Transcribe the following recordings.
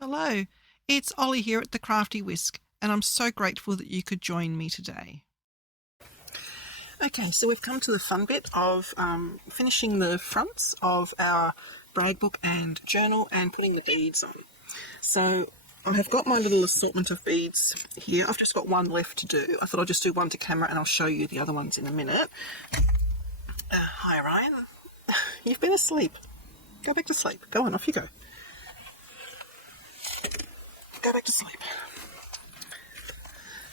Hello, it's Ollie here at the Crafty Whisk, and I'm so grateful that you could join me today. Okay, so we've come to the fun bit of finishing the fronts of our brag book and journal and putting the beads on. So I have got my little assortment of beads here. I've just got one left to do. I thought I'd just do one to camera and I'll show you the other ones in a minute. Hi Ryan, you've been asleep. Go back to sleep. Go on, off you go. Go back to sleep.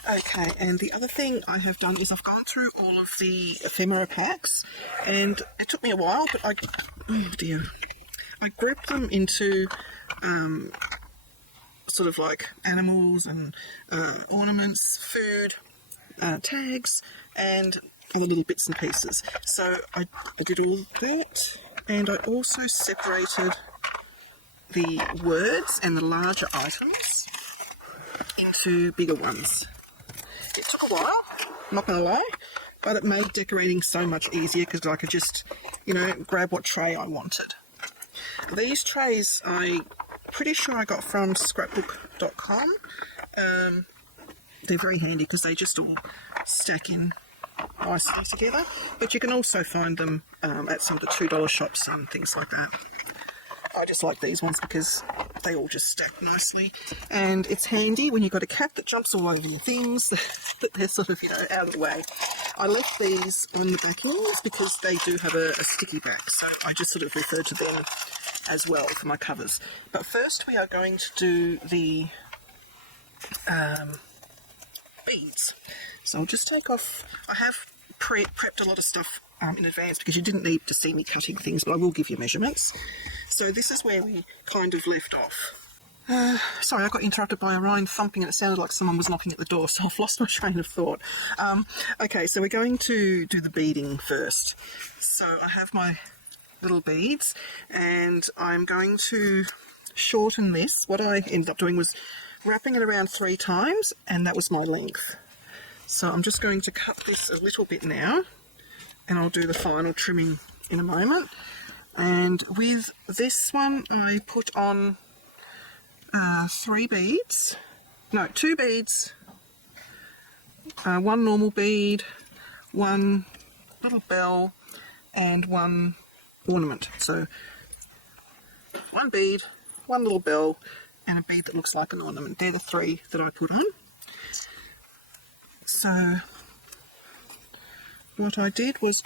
Okay, and the other thing I have done is I've gone through all of the ephemera packs, and it took me a while, but I grouped them into sort of like animals and ornaments, food, tags, and other little bits and pieces. So I did all that, and I also separated the words and the larger items into bigger ones. It took a while, not gonna lie, but it made decorating so much easier because I could just, grab what tray I wanted. These trays I'm pretty sure I got from scrapbook.com. They're very handy because they just all stack in nicely together, but you can also find them at some of the $2 shops and things like that. I just like these ones because they all just stack nicely, and it's handy when you've got a cat that jumps all over your things that they're sort of, out of the way. I left these on the backings because they do have a sticky back, so I just sort of refer to them as well for my covers. But first we are going to do the beads. So I'll just take off, I have prepped a lot of stuff in advance because you didn't need to see me cutting things, but I will give you measurements. So this is where we kind of left off. Sorry, I got interrupted by Orion thumping and it sounded like someone was knocking at the door, so I've lost my train of thought. Okay, so we're going to do the beading first. So I have my little beads and I'm going to shorten this. What I ended up doing was wrapping it around 3 times, and that was my length. So I'm just going to cut this a little bit now, and I'll do the final trimming in a moment. And with this one I put on 2 beads, 1 normal bead, 1 little bell, and 1 ornament. So 1 bead, 1 little bell, and a bead that looks like an ornament. They're the 3 that I put on. So what I did was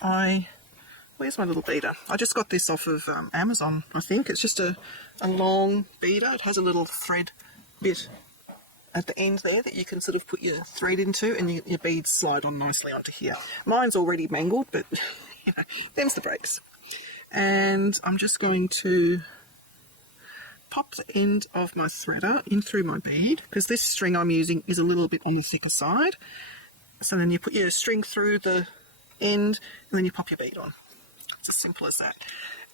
where's my little beader? I just got this off of Amazon, I think. It's just a long beader. It has a little thread bit at the end there that you can sort of put your thread into, and your beads slide on nicely onto here. Mine's already mangled, but them's the breaks. And I'm just going to pop the end of my threader in through my bead, because this string I'm using is a little bit on the thicker side. So then you put your string through the end and then you pop your bead on. It's as simple as that.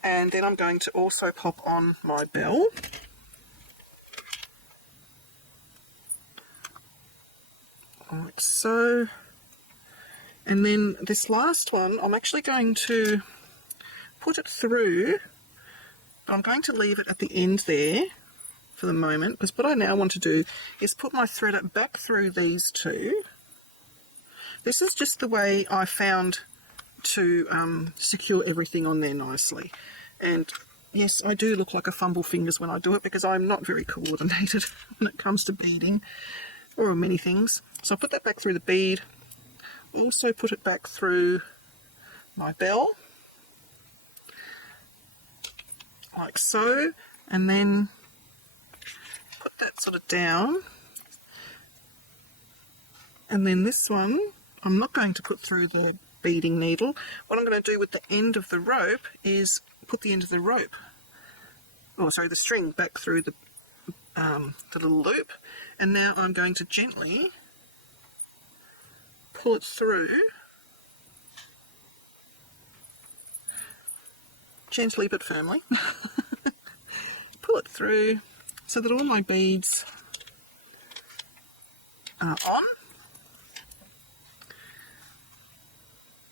And then I'm going to also pop on my bell. Like so. And then this last one, I'm actually going to put it through, but I'm going to leave it at the end there for the moment, because what I now want to do is put my threader back through these 2. This is just the way I found to secure everything on there nicely. And yes, I do look like a fumble fingers when I do it because I'm not very coordinated when it comes to beading, or many things. So I put that back through the bead, also put it back through my bell, like so, and then put that sort of down. And then this one I'm not going to put through the beading needle. What I'm going to do with the end of the rope is put the end of the rope, the string back through the little loop, and now I'm going to gently pull it through, gently but firmly, pull it through so that all my beads are on.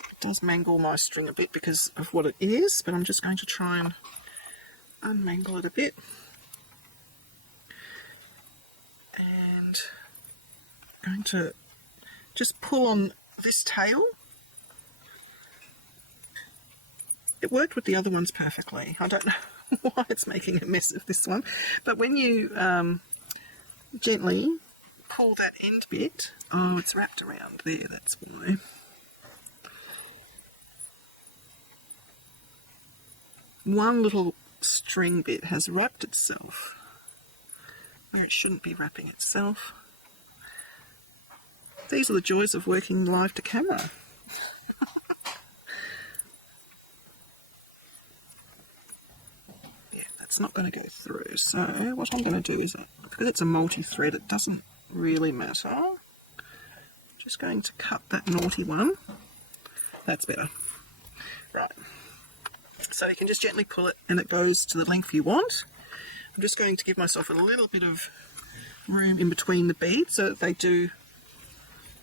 It does mangle my string a bit because of what it is, but I'm just going to try and unmangle it a bit. going to just pull on this tail. It worked with the other ones perfectly. I don't know why it's making a mess of this one, but when you gently pull that end bit, oh, it's wrapped around there, that's why. One little string bit has wrapped itself where it shouldn't be wrapping itself. These are the joys of working live to camera. Yeah, that's not going to go through. So what I'm going to do is, because it's a multi-thread, it doesn't really matter. I'm just going to cut that naughty one. That's better. Right. So you can just gently pull it and it goes to the length you want. I'm just going to give myself a little bit of room in between the beads so that they do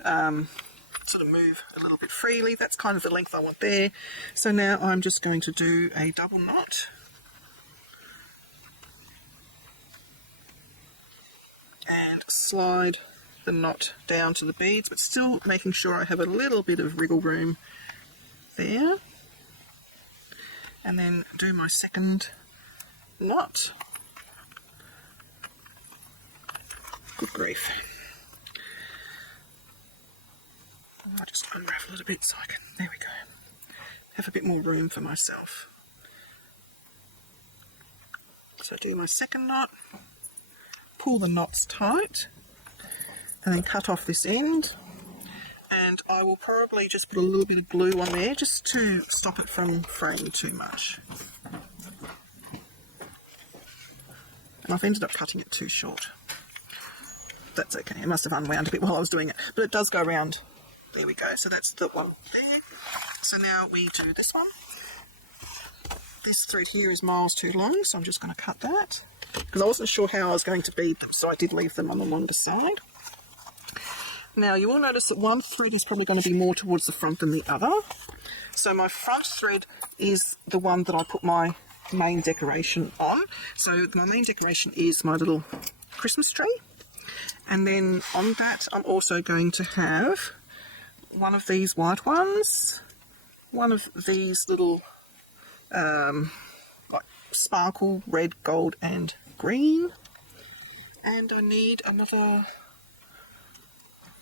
sort of move a little bit freely. That's kind of the length I want there. So now I'm just going to do a double knot. And slide the knot down to the beads, but still making sure I have a little bit of wriggle room there. And then do my second knot. Good grief. I'll just unravel it a bit so I can, there we go, have a bit more room for myself. So do my second knot, pull the knots tight, and then cut off this end. And I will probably just put a little bit of glue on there just to stop it from fraying too much. And I've ended up cutting it too short. That's okay, I must have unwound a bit while I was doing it, but it does go around. There we go, so that's the one there. So now we do this one. This thread here is miles too long, so I'm just going to cut that, because I wasn't sure how I was going to bead them, so I did leave them on the longer side. Now you will notice that one thread is probably going to be more towards the front than the other. So my front thread is the one that I put my main decoration on. So my main decoration is my little Christmas tree. And then on that I'm also going to have one of these white ones, one of these little like sparkle red, gold and green. And I need another,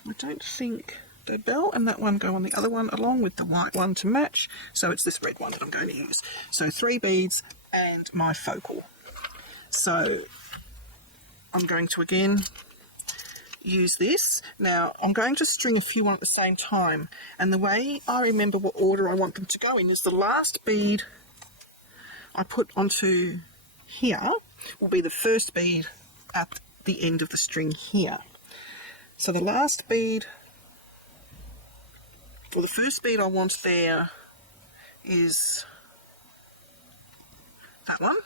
I don't think the bell and that one go on the other one along with the white one to match, so it's this red one that I'm going to use. So 3 beads and my focal. So I'm going to again use this. Now I'm going to string a few on at the same time, and the way I remember what order I want them to go in is the last bead I put onto here will be the first bead at the end of the string here. So the last bead, or the first bead I want there is that one,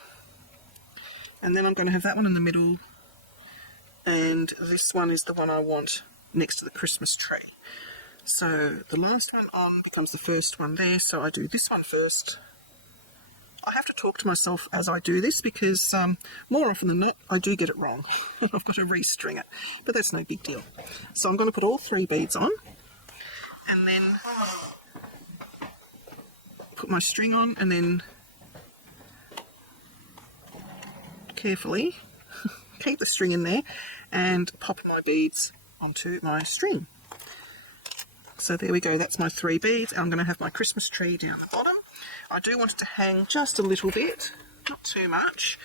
and then I'm going to have that one in the middle, and this one is the one I want next to the Christmas tree. So the last one on becomes the first one there, so I do this one first. I have to talk to myself as I do this because more often than not I do get it wrong. I've got to restring it, but that's no big deal. So I'm going to put all 3 beads on and then put my string on, and then carefully keep the string in there and pop my beads onto my string. So there we go, that's my 3 beads, and I'm going to have my Christmas tree down the bottom. I do want it to hang just a little bit, not too much.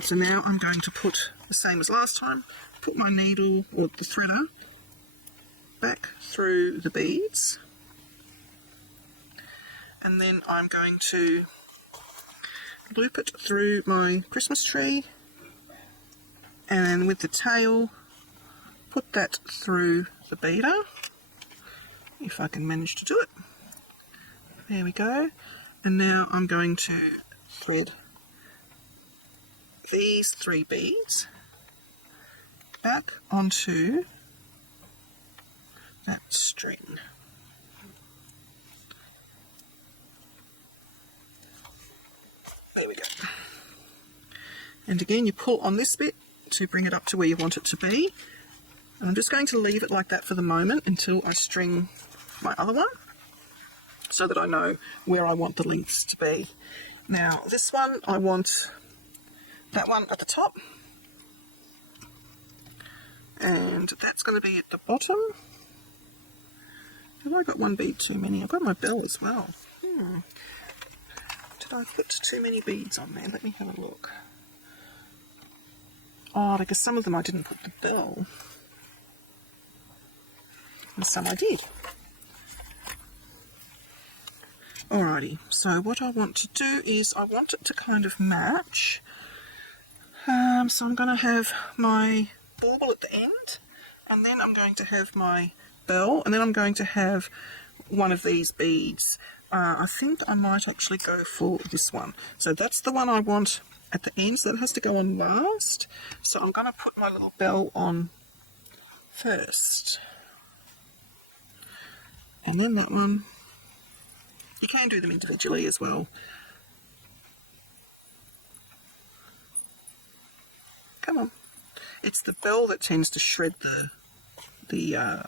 So now I'm going to put the same as last time, put my needle or the threader back through the beads, and then I'm going to loop it through my Christmas tree, and with the tail put that through the beader, if I can manage to do it. There we go. And now I'm going to thread these 3 beads back onto that string. There we go. And again, you pull on this bit to bring it up to where you want it to be. And I'm just going to leave it like that for the moment until I string my other one, so that I know where I want the lengths to be. Now this one, I want that one at the top, and that's going to be at the bottom. Have I got one bead too many? I've got my bell as well. Did I put too many beads on there? Let me have a look. Oh, because some of them I didn't put the bell, and some I did. Alrighty, so what I want to do is I want it to kind of match. So I'm going to have my bauble at the end, and then I'm going to have my bell, and then I'm going to have one of these beads. I think I might actually go for this one. So that's the one I want at the end, so that has to go on last. So I'm going to put my little bell on first. And then that one. You can do them individually as well. Come on. It's the bell that tends to shred the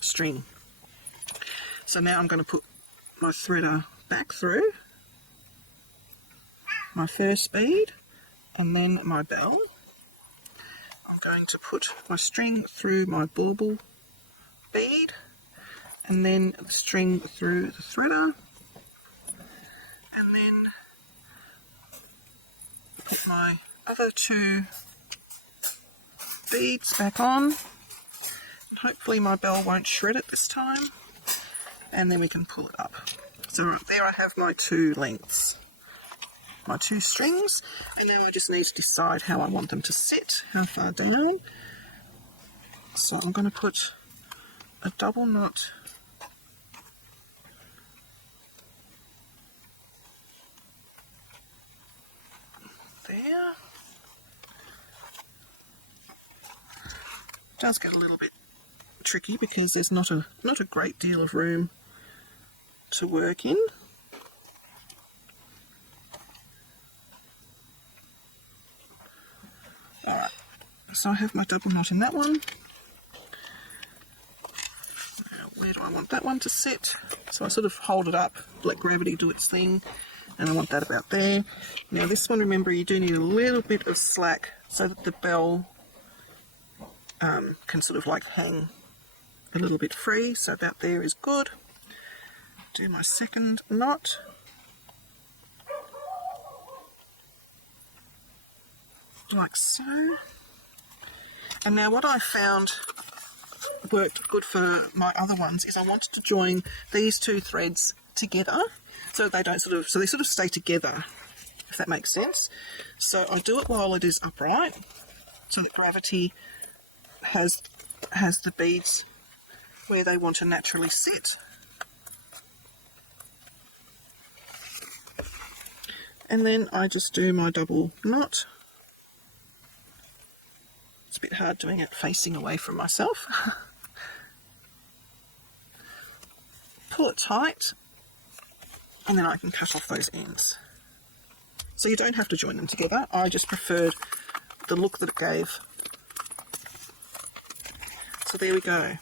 string. So now I'm going to put my threader back through my first bead and then my bell. I'm going to put my string through my bauble bead and then the string through the threader. And then put my other two beads back on, and hopefully my bell won't shred it this time, and then we can pull it up. So right there I have my two lengths, my two strings, and now I just need to decide how I want them to sit, how far down. So I'm going to put a double knot there. It does get a little bit tricky because there's not a great deal of room to work in. Alright, so I have my double knot in that one. Now, where do I want that one to sit? So I sort of hold it up, let gravity do its thing, and I want that about there. Now this one, remember, you do need a little bit of slack so that the bell can sort of like hang a little bit free, so about there is good. Do my second knot. Like so. And now what I found worked good for my other ones is I wanted to join these two threads together so they don't so they sort of stay together, if that makes sense. So I do it while it is upright so that gravity has the beads where they want to naturally sit. And then I just do my double knot. It's a bit hard doing it facing away from myself. Pull it tight, and then I can cut off those ends. So you don't have to join them together. I just preferred the look that it gave. So there we go.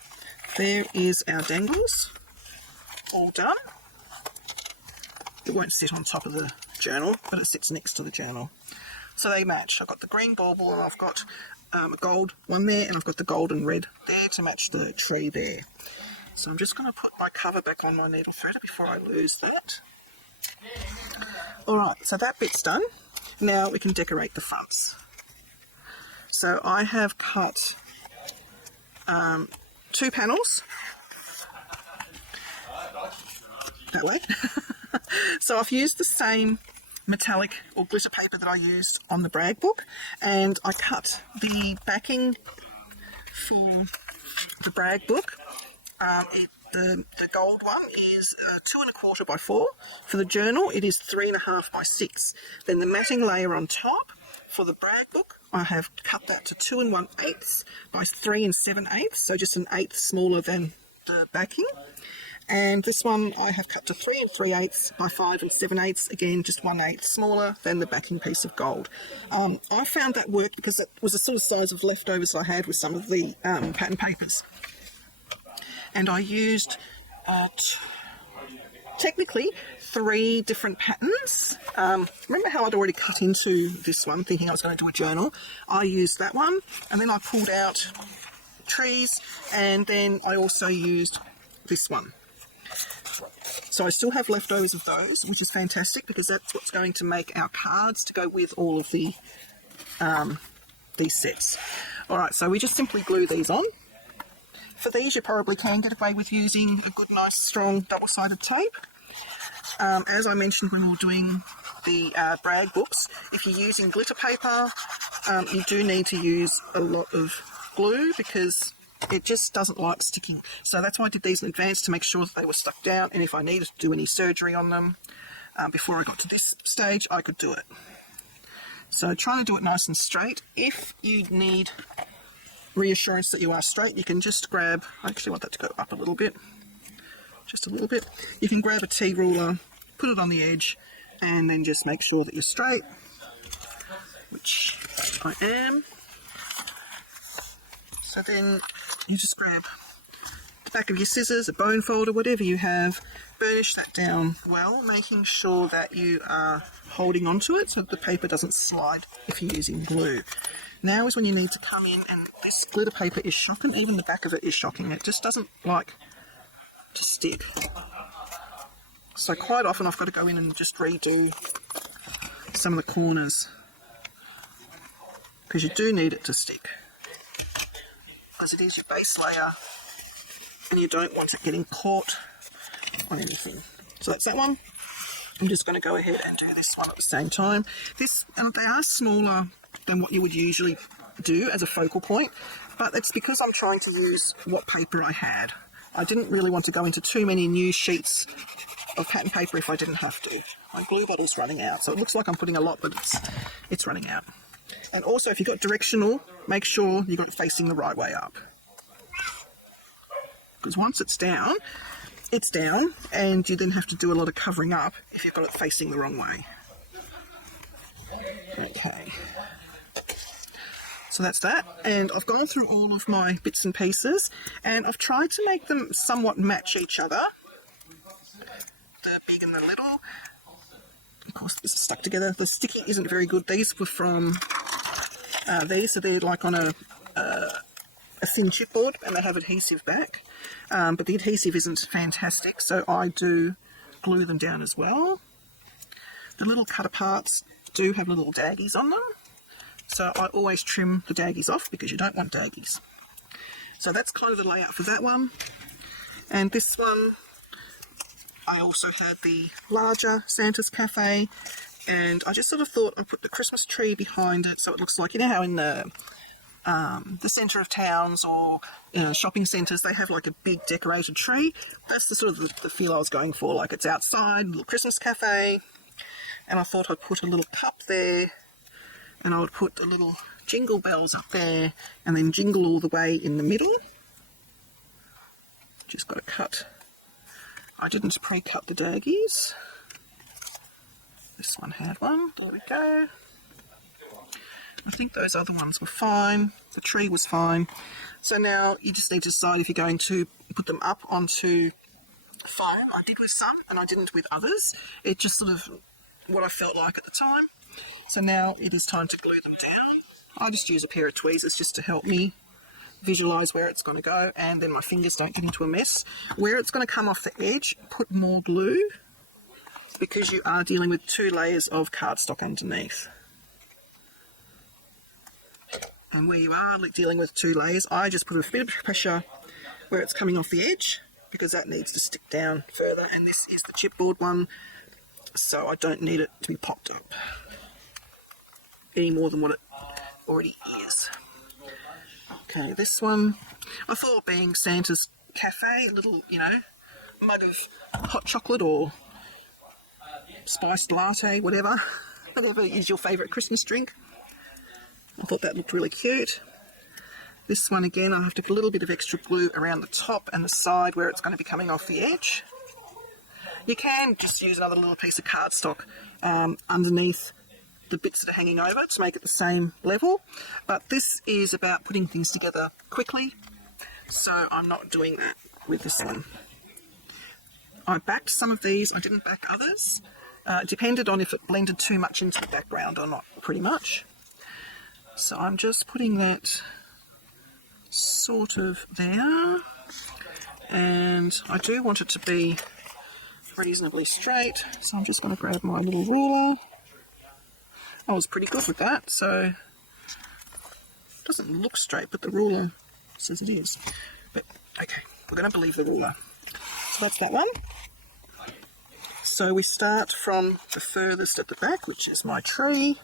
There is our dangles, all done. It won't sit on top of the journal, but it sits next to the journal. So they match. I've got the green bauble and I've got a gold one there, and I've got the gold and red there to match the tree there. So I'm just going to put my cover back on my needle threader before I lose that. Alright, so that bit's done. Now we can decorate the fronts. So I have cut 2 panels. That way. So I've used the same metallic or glitter paper that I used on the brag book, and I cut the backing for the brag book. The gold one is 2 1/4 by 4. For the journal, it is 3 1/2 by 6. Then the matting layer on top for the brag book, I have cut that to 2 1/8 by 3 7/8, so just an eighth smaller than the backing. And this one I have cut to 3 3/8 by 5 7/8, again just 1/8 smaller than the backing piece of gold. I found that worked because it was the sort of size of leftovers I had with some of the pattern papers. And I used technically 3 different patterns. Remember how I'd already cut into this one thinking I was going to do a journal? I used that one, and then I pulled out trees, and then I also used this one. So I still have leftovers of those, which is fantastic because that's what's going to make our cards to go with all of the these sets. All right, so we just simply glue these on. For these, you probably can get away with using a good, nice, strong double-sided tape. As I mentioned when we were doing the brag books, if you're using glitter paper, you do need to use a lot of glue because it just doesn't like sticking. So that's why I did these in advance, to make sure that they were stuck down, and if I needed to do any surgery on them before I got to this stage, I could do it. So trying to do it nice and straight. If you need reassurance that you are straight, you can just grab, I actually want that to go up a little bit, just a little bit. You can grab a T-ruler, put it on the edge, and then just make sure that you're straight, which I am. So then you just grab the back of your scissors, a bone folder, whatever you have, burnish that down well, making sure that you are holding onto it so that the paper doesn't slide if you're using glue. Now is when you need to come in, and this glitter paper is shocking, even the back of it is shocking. It just doesn't like to stick. So quite often I've got to go in and just redo some of the corners because you do need it to stick, because it is your base layer and you don't want it getting caught on anything. So that's that one. I'm just going to go ahead and do this one at the same time. They are smaller than what you would usually do as a focal point, but it's because I'm trying to use what paper I had. I didn't really want to go into too many new sheets of pattern paper if I didn't have to. My glue bottle's running out, so it looks like I'm putting a lot, but it's running out. And also, if you've got directional, make sure you've got it facing the right way up. Because once it's down, and you then have to do a lot of covering up if you've got it facing the wrong way. Okay. So that's that, and I've gone through all of my bits and pieces, and I've tried to make them somewhat match each other, the big and the little. Of course, this is stuck together. The sticky isn't very good. These were from these, so they're like on a thin chipboard, and they have adhesive back, but the adhesive isn't fantastic, so I do glue them down as well. The little cut aparts do have little daggies on them, so I always trim the daggies off because you don't want daggies. So that's kind of the layout for that one. And this one, I also had the larger Santa's Cafe, and I just sort of thought I'd put the Christmas tree behind it so it looks like, you know how in the centre of towns or shopping centres they have like a big decorated tree. That's the sort of the feel I was going for, like it's outside, little Christmas cafe. And I thought I'd put a little cup there, and I would put the little jingle bells up there, and then jingle all the way in the middle. Just got to cut. I didn't pre-cut the daggies. This one had one. There we go. I think those other ones were fine. The tree was fine. So now you just need to decide if you're going to put them up onto foam. I did with some, and I didn't with others. It just sort of what I felt like at the time. So now it is time to glue them down. I just use a pair of tweezers just to help me visualise where it's going to go, and then my fingers don't get into a mess. Where it's going to come off the edge, put more glue, because you are dealing with 2 layers of cardstock underneath. And where you are dealing with 2 layers, I just put a bit of pressure where it's coming off the edge, because that needs to stick down further, and this is the chipboard one, so I don't need it to be popped up any more than what it already is. Okay, this one, I thought being Santa's Cafe, a little, mug of hot chocolate or spiced latte, whatever is your favourite Christmas drink. I thought that looked really cute. This one again, I have to put a little bit of extra glue around the top and the side where it's going to be coming off the edge. You can just use another little piece of cardstock underneath the bits that are hanging over to make it the same level, but this is about putting things together quickly, so I'm not doing that with this one. I backed some of these, I didn't back others. It depended on if it blended too much into the background or not, pretty much. So I'm just putting that sort of there, and I do want it to be reasonably straight, so I'm just going to grab my little ruler. I was pretty good with that, so it doesn't look straight, but the ruler says it is. But okay, we're going to believe the ruler. So that's that one. So we start from the furthest at the back, which is my tree.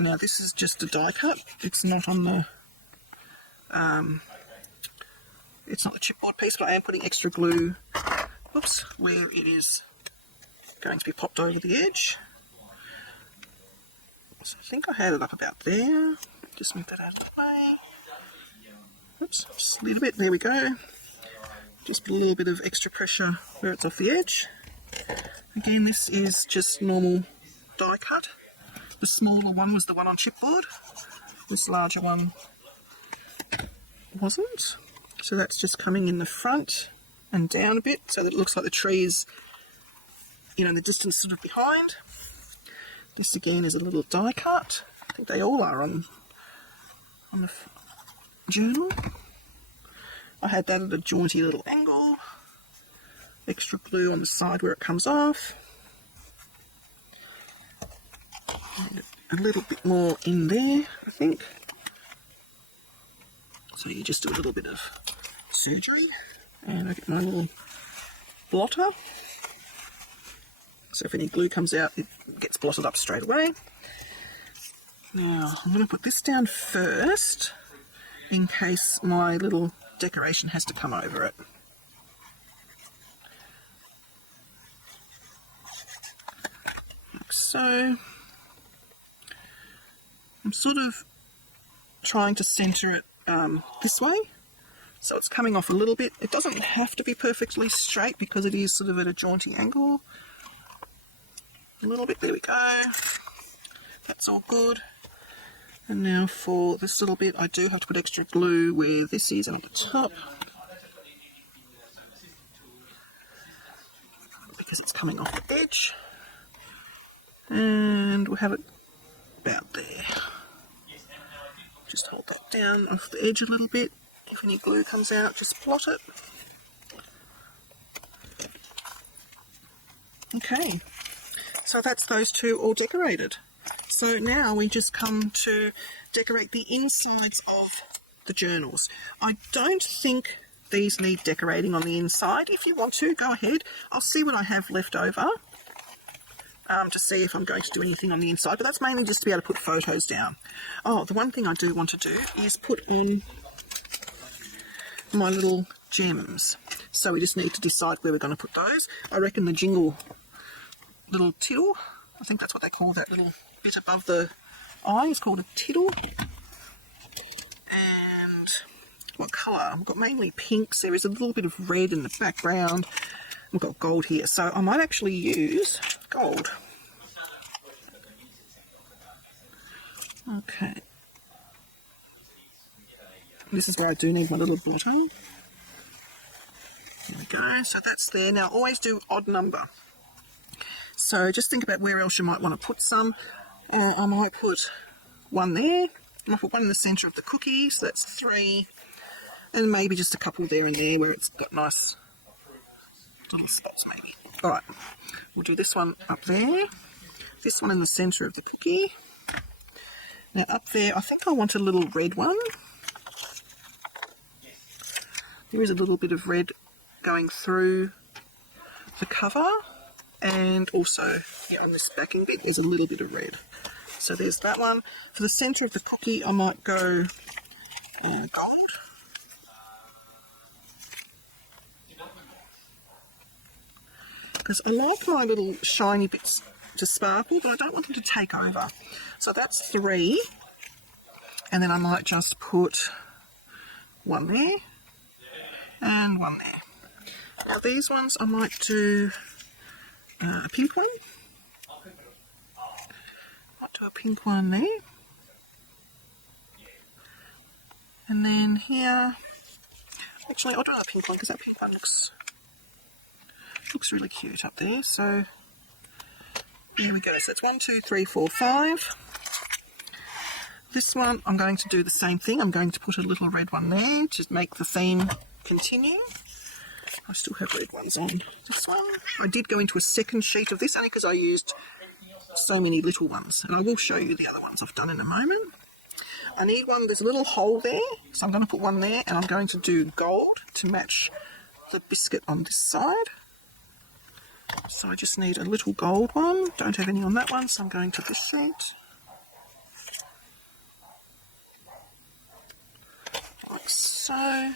Now this is just a die cut. It's not on the it's not the chipboard piece, but I am putting extra glue, oops, where it is going to be popped over the edge. So I think I had it up about there. Just move that out of the way. Oops, just a little bit. There we go. Just put a little bit of extra pressure where it's off the edge. Again, this is just normal die cut. The smaller one was the one on chipboard. This larger one wasn't. So that's just coming in the front and down a bit so that it looks like the tree is, you know, in the distance sort of behind. This again is a little die cut. I think they all are on the journal. I had that at a jaunty little angle. Extra glue on the side where it comes off. And a little bit more in there, I think. So you just do a little bit of surgery. And I get my little blotter. So if any glue comes out, it gets blotted up straight away. Now, I'm going to put this down first, in case my little decoration has to come over it. Like so. I'm sort of trying to centre it this way, so it's coming off a little bit. It doesn't have to be perfectly straight because it is sort of at a jaunty angle. A little bit, there we go. That's all good. And now for this little bit, I do have to put extra glue where this is on the top, because it's coming off the edge. And we'll have it about there. Just hold that down off the edge a little bit. If any glue comes out, just blot it. Okay, so that's those two all decorated. So now we just come to decorate the insides of the journals. I don't think these need decorating on the inside. If you want to, go ahead. I'll see what I have left over to see if I'm going to do anything on the inside, but that's mainly just to be able to put photos down. Oh, the one thing I do want to do is put on my little gems. So we just need to decide where we're going to put those. I reckon the jingle little tiddle, I think that's what they call that little bit above the eye, is called a tiddle. And what colour? I've got mainly pinks. There is a little bit of red in the background. We've got gold here, so I might actually use gold. Okay. This is where I do need my little blotter. There we go, so that's there. Now always do odd number. So just think about where else you might want to put some. I might put one there. I might put one in the centre of the cookie, so that's 3. And maybe just a couple there and there where it's got nice little spots maybe. Alright, we'll do this one up there. This one in the centre of the cookie. Now up there, I think I want a little red one. There is a little bit of red going through the cover, and also here on this backing bit there's a little bit of red. So there's that one. For the centre of the cookie I might go gold. Because I like my little shiny bits to sparkle, but I don't want them to take over. So that's 3. And then I might just put 1 there and 1 there. Now these ones I might do a pink one. Might do a pink one there. And then here, actually I'll do another pink one because that pink one looks really cute up there. So there we go. So it's 1, 2, 3, 4, 5. This one I'm going to do the same thing. I'm going to put a little red one there to make the theme continue. I still have red ones on this one. I did go into a second sheet of this only because I used so many little ones, and I will show you the other ones I've done in a moment. I need one, there's a little hole there, so I'm going to put one there, and I'm going to do gold to match the biscuit on this side. So I just need a little gold one. Don't have any on that one, so I'm going to this sheet. Like so.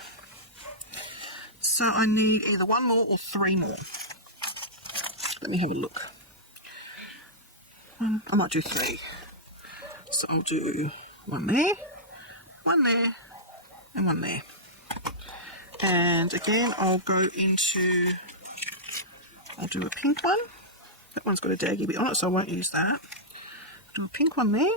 So I need either 1 more or 3 more. Let me have a look. I might do 3. So I'll do 1 there, 1 there, and 1 there. And again, I'll do a pink one. That one's got a daggy bit on it, so I won't use that. Do a pink one there.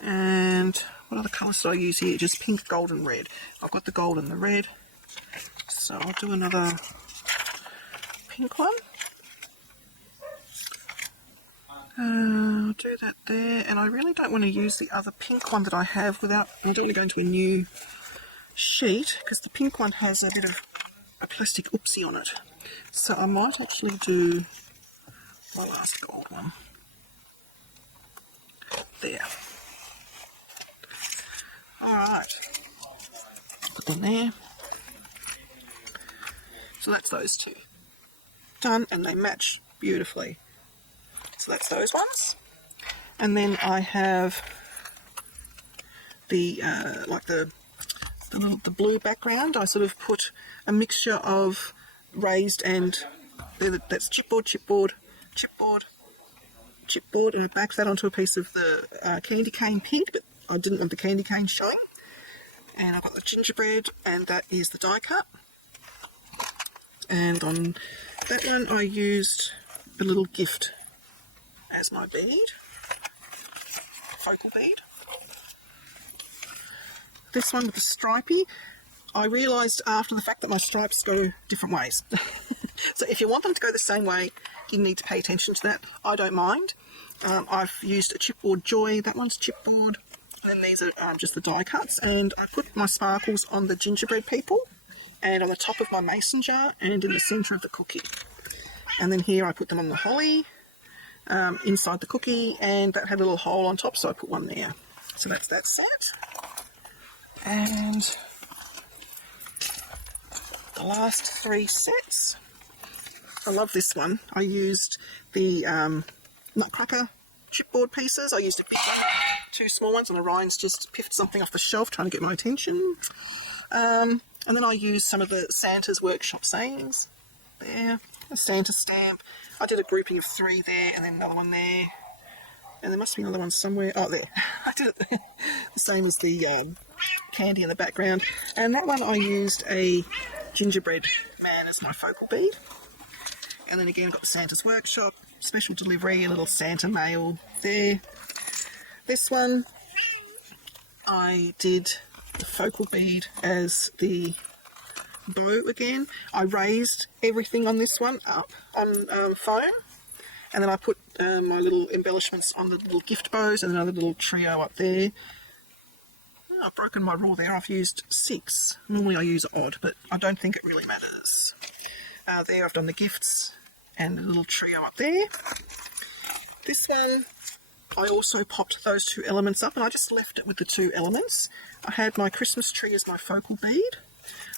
And what other colours did I use here? Just pink, gold and red. I've got the gold and the red. So I'll do another pink one. I'll do that there. And I really don't want to use the other pink one that I have I don't want to go into a new sheet because the pink one has a bit of a plastic oopsie on it. So I might actually do my last gold one. There. Alright. Put them there. So that's those 2. Done, and they match beautifully. So that's those ones. And then I have the the blue background. I sort of put a mixture of raised and that's chipboard, and I backed that onto a piece of the candy cane pink, but I didn't want the candy cane showing. And I've got the gingerbread, and that is the die cut. And on that one I used a little gift as my bead, focal bead. This one with the stripey, I realised after the fact that my stripes go different ways. So if you want them to go the same way, you need to pay attention to that. I don't mind. I've used a chipboard joy, that one's chipboard, and these are just the die cuts, and I put my sparkles on the gingerbread people, and on the top of my mason jar, and in the centre of the cookie. And then here I put them on the holly, inside the cookie, and that had a little hole on top, so I put one there. So that's that set. And the last 3 sets. I love this one. I used the nutcracker chipboard pieces. I used a big one, 2 small ones, and Orion's just piffed something off the shelf trying to get my attention. And then I used some of the Santa's Workshop sayings there, a Santa stamp. I did a grouping of 3 there, and then another one there. And there must be another one somewhere. Oh, there. I did it the same as the candy in the background. And that one I used a gingerbread man as my focal bead. And then again I've got the Santa's Workshop, special delivery, a little Santa mail there. This one I did the focal bead as the bow again. I raised everything on this one up on foam. And then I put my little embellishments on the little gift bows and another little trio up there. Oh, I've broken my rule there. I've used 6. Normally I use odd, but I don't think it really matters. There I've done the gifts and a little trio up there. This one, I also popped those 2 elements up, and I just left it with the 2 elements. I had my Christmas tree as my focal bead.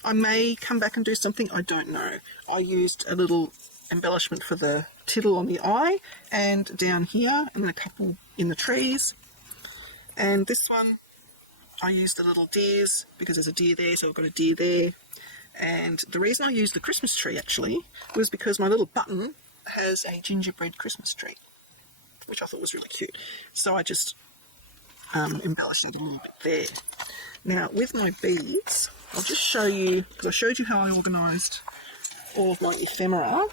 I may come back and do something, I don't know. I used a little embellishment for the tittle on the eye, and down here, and then a couple in the trees. And this one, I used the little deers, because there's a deer there, so I've got a deer there. And the reason I used the Christmas tree, actually, was because my little button has a gingerbread Christmas tree, which I thought was really cute. So I just embellished it a little bit there. Now with my beads, I'll just show you, because I showed you how I organised all of my ephemera.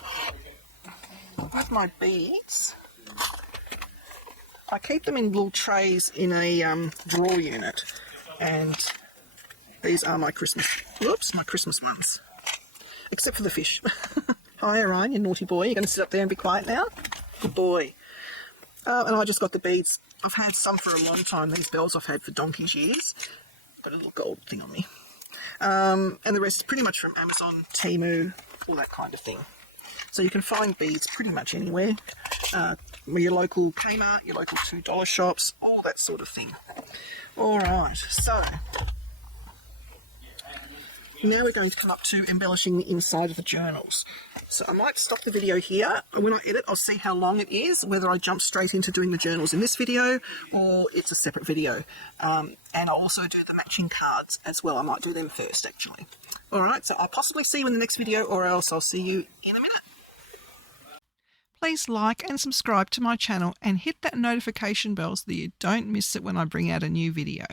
With my beads, I keep them in little trays in a drawer unit, and these are my Christmas ones, except for the fish. Hi Orion, you naughty boy, you're going to sit up there and be quiet now? Good boy. And I just got the beads. I've had some for a long time. These bells I've had for donkey's years. Got a little gold thing on me. And the rest pretty much from Amazon, Temu, all that kind of thing. So you can find beads pretty much anywhere. Your local Kmart, your local $2 shops, all that sort of thing. Alright, so now we're going to come up to embellishing the inside of the journals. So I might stop the video here. When I edit, I'll see how long it is, whether I jump straight into doing the journals in this video or it's a separate video. And I'll also do the matching cards as well. I might do them first, actually. Alright, so I'll possibly see you in the next video, or else I'll see you in a minute. Please like and subscribe to my channel and hit that notification bell so that you don't miss it when I bring out a new video.